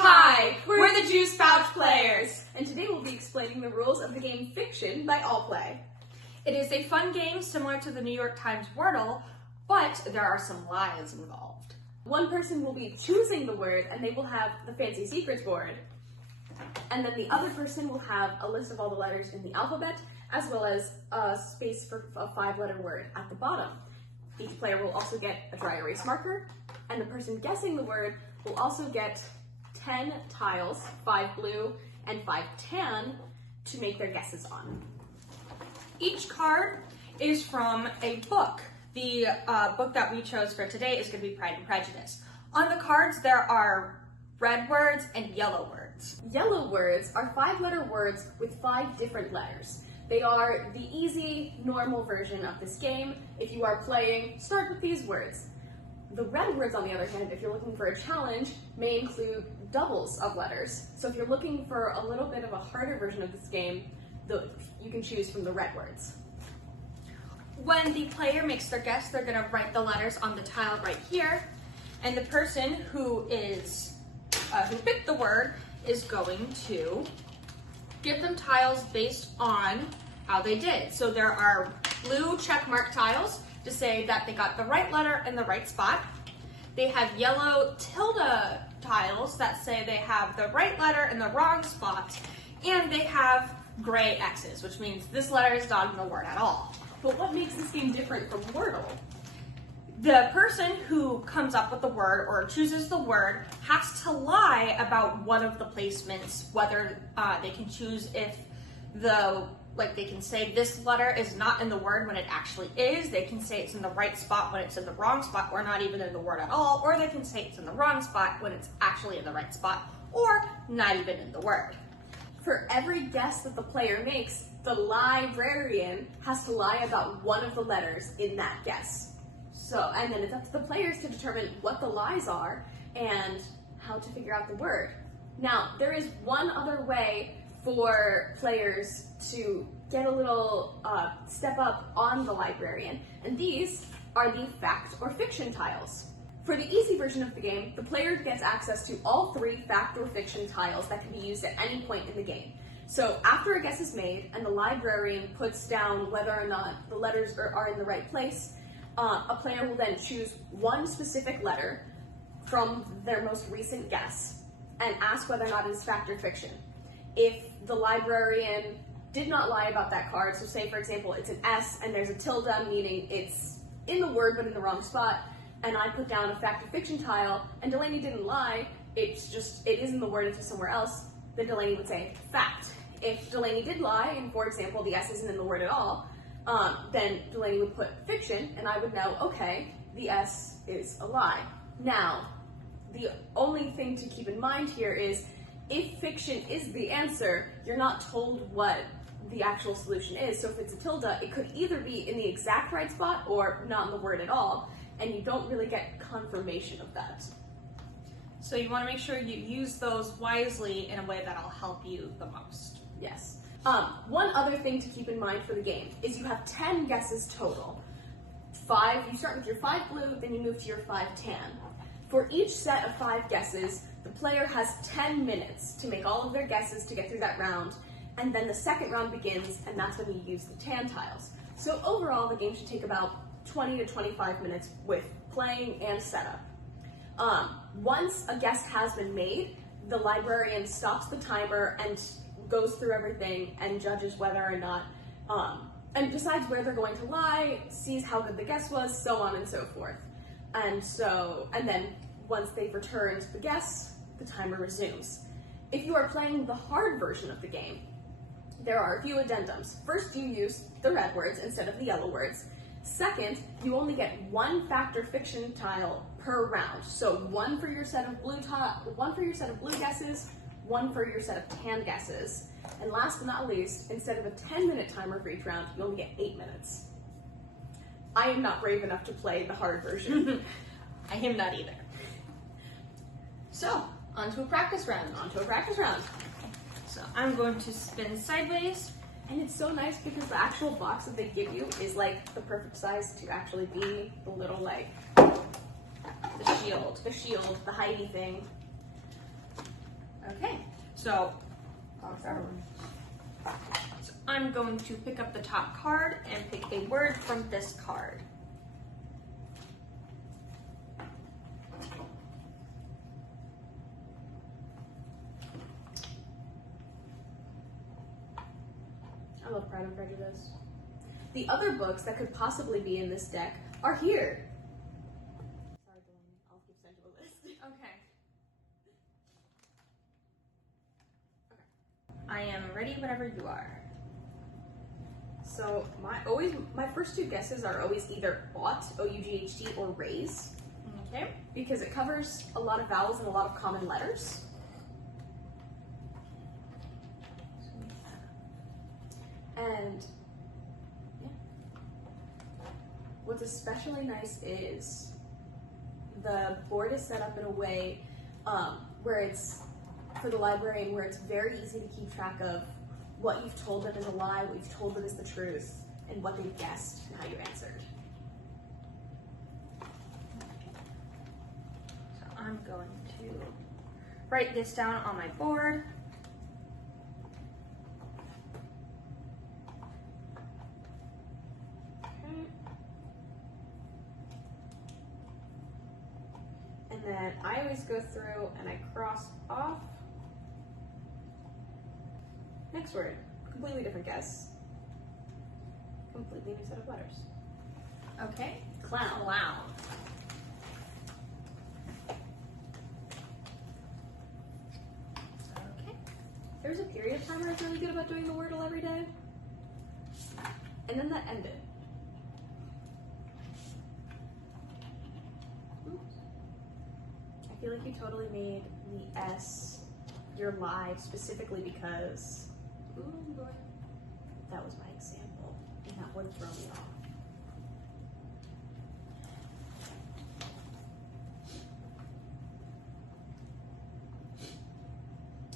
Hi, we're the Juice Pouch Players, and today we'll be explaining the rules of the game Fiction by All Play. It is a fun game similar to the New York Times WORDLE, but there are some lies involved. One person will be choosing the word, and they will have the fancy secrets board. And then the other person will have a list of all the letters in the alphabet, as well as a space for a 5-letter word at the bottom. Each player will also get a dry erase marker, and the person guessing the word will also get 10 tiles, 5 blue and 5 tan, to make their guesses on. Each card is from a book. The book that we chose for today is going to be Pride and Prejudice. On the cards, there are red words and yellow words. Yellow words are 5-letter words with 5 different letters. They are the easy, normal version of this game. If you are playing, start with these words. The red words, on the other hand, if you're looking for a challenge, may include doubles of letters. So if you're looking for a little bit of a harder version of this game, you can choose from the red words. When the player makes their guess, they're going to write the letters on the tile right here, and the person who picked the word is going to give them tiles based on how they did. So there are blue check mark tiles to say that they got the right letter in the right spot. They have yellow tilde tiles that say they have the right letter in the wrong spot. And they have gray X's, which means this letter is not in the word at all. But what makes this game different from Wordle? The person who comes up with the word or chooses the word has to lie about one of the placements, whether they can choose if they can say this letter is not in the word when it actually is. They can say it's in the right spot when it's in the wrong spot, or not even in the word at all. Or they can say it's in the wrong spot when it's actually in the right spot, or not even in the word. For every guess that the player makes, the LIE-brarian has to lie about one of the letters in that guess. And then it's up to the players to determine what the lies are and how to figure out the word. Now, there is one other way for players to get a little step up on the LIE-brarian, and these are the fact or fiction tiles. For the easy version of the game, the player gets access to all 3 fact or fiction tiles that can be used at any point in the game. So after a guess is made and the LIE-brarian puts down whether or not the letters are in the right place, a player will then choose one specific letter from their most recent guess and ask whether or not it is fact or fiction. If the LIE-brarian did not lie about that card, so say for example it's an S and there's a tilde, meaning it's in the word but in the wrong spot, and I put down a fact or fiction tile and Delaney didn't lie, it is in the word, it's just somewhere else, then Delaney would say fact. If Delaney did lie, and for example the S isn't in the word at all, then Delaney would put fiction, and I would know, okay, the S is a lie. Now, the only thing to keep in mind here is, if fiction is the answer, you're not told what the actual solution is. So if it's a tilde, it could either be in the exact right spot or not in the word at all, and you don't really get confirmation of that. So you want to make sure you use those wisely in a way that'll help you the most. Yes. One other thing to keep in mind for the game is you have 10 guesses total. You start with your 5 blue, then you move to your 5 tan. For each set of 5 guesses, the player has 10 minutes to make all of their guesses to get through that round, and then the second round begins, and that's when you use the tan tiles. So overall, the game should take about 20 to 25 minutes with playing and setup. Once a guess has been made, the LIE-brarian stops the timer and goes through everything and judges whether or not, and decides where they're going to lie, sees how good the guess was, so on and so forth. And then once they've returned the guess, the timer resumes. If you are playing the hard version of the game, there are a few addendums. First, you use the red words instead of the yellow words. Second, you only get 1 fact or fiction tile per round. So 1 for your set of blue guesses, 1 for your set of tan guesses. And last but not least, instead of a 10-minute timer for each round, you only get 8 minutes. I am not brave enough to play the hard version. I am not either. So, on to a practice round. So I'm going to spin sideways. And it's so nice because the actual box that they give you is like the perfect size to actually be the little the shield, the hidey thing. Okay, so I'm going to pick up the top card and pick a word from this card. I love Pride and Prejudice. The other books that could possibly be in this deck are here. Sorry, Delaney. I'll keep sending you a list. Okay. I am ready whenever you are. So my first two guesses are always either ought, O-U-G-H-T, or raise, Okay. because it covers a lot of vowels and a lot of common letters. And yeah, what's especially nice is the board is set up in a way where it's, for the librarian, where it's very easy to keep track of what you've told them is a lie, what you've told them is the truth, and what they've guessed and how you answered. So I'm going to write this down on my board. Okay. And then I always go through and I cross off. Next word, completely different guess. Completely new set of letters. Okay. Clown. Clown. Okay. There was a period of time where I was really good about doing the Wordle every day. And then that ended. Oops. I feel like you totally made the S your lie specifically because that was my example, and that would throw me off.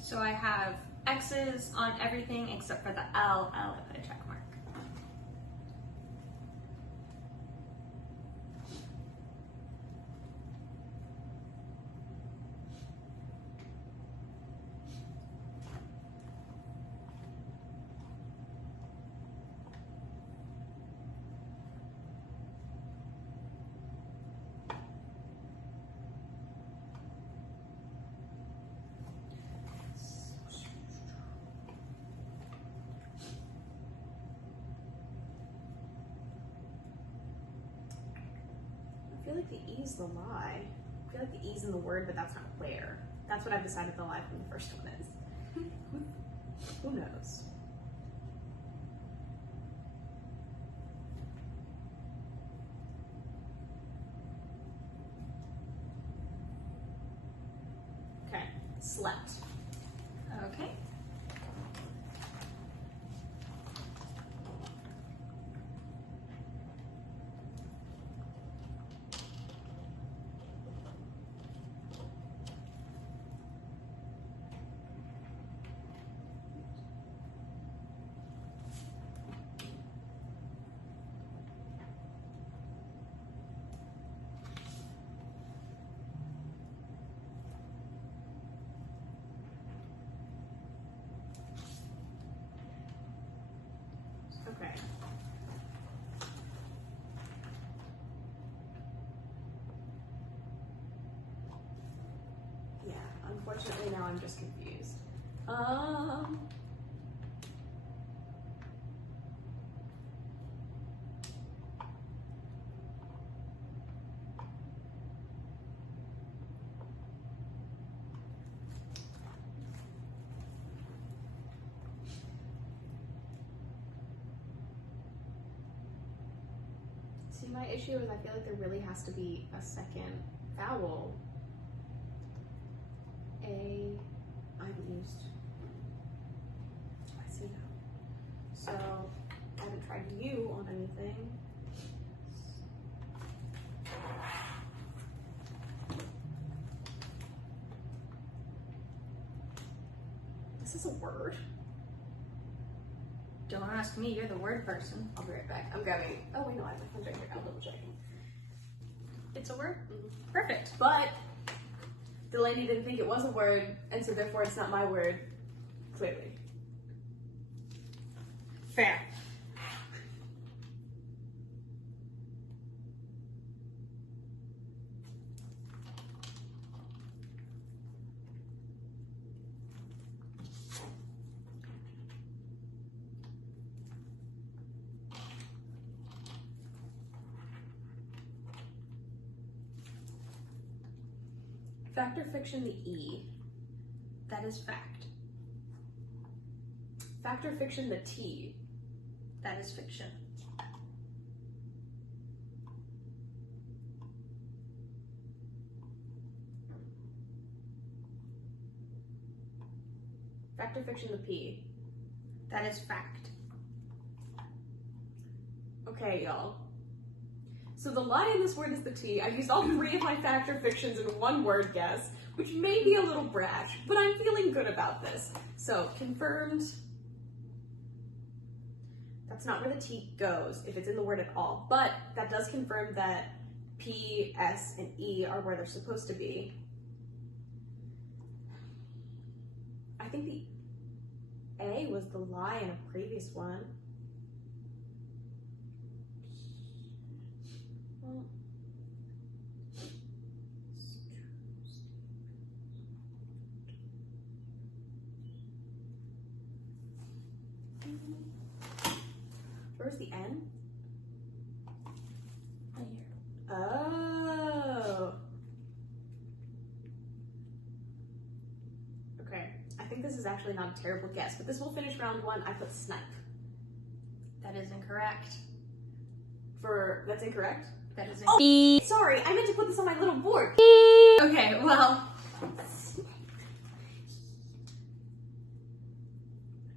So I have X's on everything except for the L. I put a check mark. I feel like the E's the lie. I feel like the E's in the word, but that's not where. That's what I've decided the lie from the first one is. Who knows? Okay, slept. Okay. Okay. Yeah, unfortunately now I'm just confused. See, my issue is I feel like there really has to be a second vowel. I've used. I see now. So I haven't tried U on anything. This is a word. Don't ask me, you're the word person. I'll be right back. I'm grabbing. Oh wait, no, I have my phone right here. I'll double checking. It's a word? Mm-hmm. Perfect. But Delaney didn't think it was a word, and so therefore it's not my word, clearly. Fair. Fact or fiction, the E. That is fact. Fact or fiction, the T. That is fiction. Fact or fiction, the P. That is fact. Okay, y'all. So the lie in this word is the T. I used all 3 of my fact or fictions in one word guess, which may be a little brash, but I'm feeling good about this. So confirmed. That's not where the T goes, if it's in the word at all. But that does confirm that P, S, and E are where they're supposed to be. I think the A was the lie in a previous one. Well, where's the N? Right here. Oh. Okay. I think this is actually not a terrible guess, but this will finish round 1. I put snipe. That is incorrect. That's incorrect? That is Oh, sorry, I meant to put this on my little board. Okay, well. I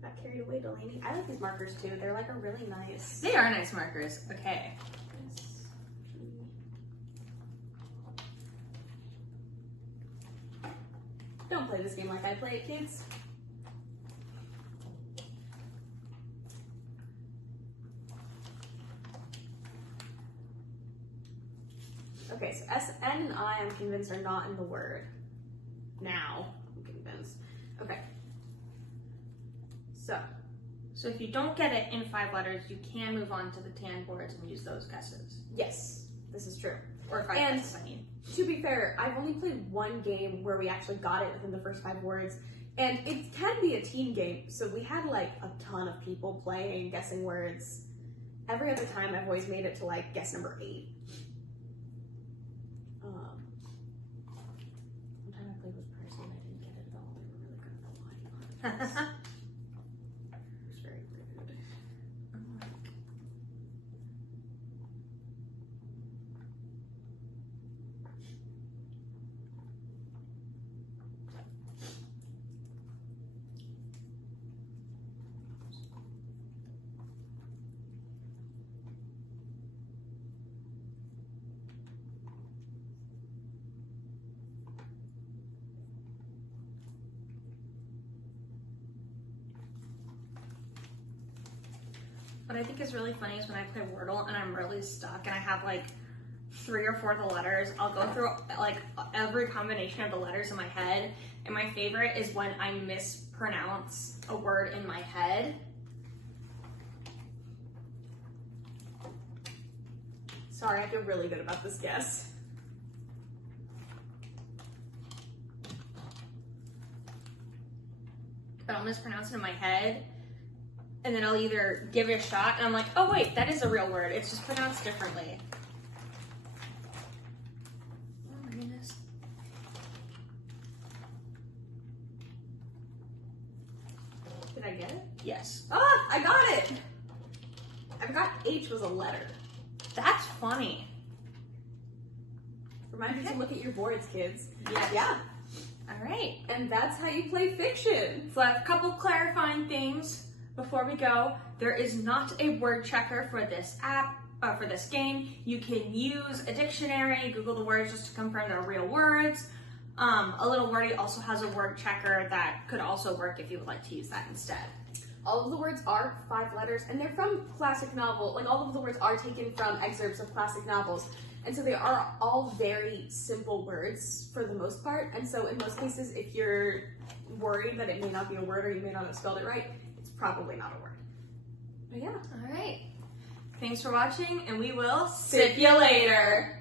got carried away, Delaney. I like these markers too. They're like a really nice. They are nice markers. Okay. Don't play this game like I play it, kids. Okay, so S, N, and I, I'm convinced are not in the word. Now, I'm convinced. Okay. So if you don't get it in 5 letters, you can move on to the tan boards and use those guesses. yes, this is true. Or 5 And- guesses, I mean. To be fair, I've only played one game where we actually got it within the first 5 words, and it can be a team game, so we had like a ton of people playing, guessing words. Every other time I've always made it to like guess number 8. One time I played with Percy and I didn't get it at all. They were really good at the line. It was very rude. What I think is really funny is when I play Wordle and I'm really stuck and I have like 3 or 4 of the letters, I'll go through like every combination of the letters in my head, and my favorite is when I mispronounce a word in my head. Sorry, I feel really good about this guess. But I'll mispronounce it in my head, and then I'll either give it a shot and I'm like, oh wait, that is a real word, it's just pronounced differently. Oh my goodness. Did I get it? Yes. Ah, I got it! I forgot H was a letter. That's funny. Remind you to look at your boards, kids. Yes. Yeah. All right. And that's how you play fiction. So a couple clarifying things before we go. There is not a word checker for this app, for this game. You can use a dictionary, Google the words just to confirm they're real words. A Little Wordy also has a word checker that could also work if you would like to use that instead. all of the words are 5 letters, and they're from classic novel. Like, all of the words are taken from excerpts of classic novels. And so they are all very simple words for the most part. And so in most cases, if you're worried that it may not be a word or you may not have spelled it right, it's probably not a word. But yeah. All right. Thanks for watching, and we will See you later.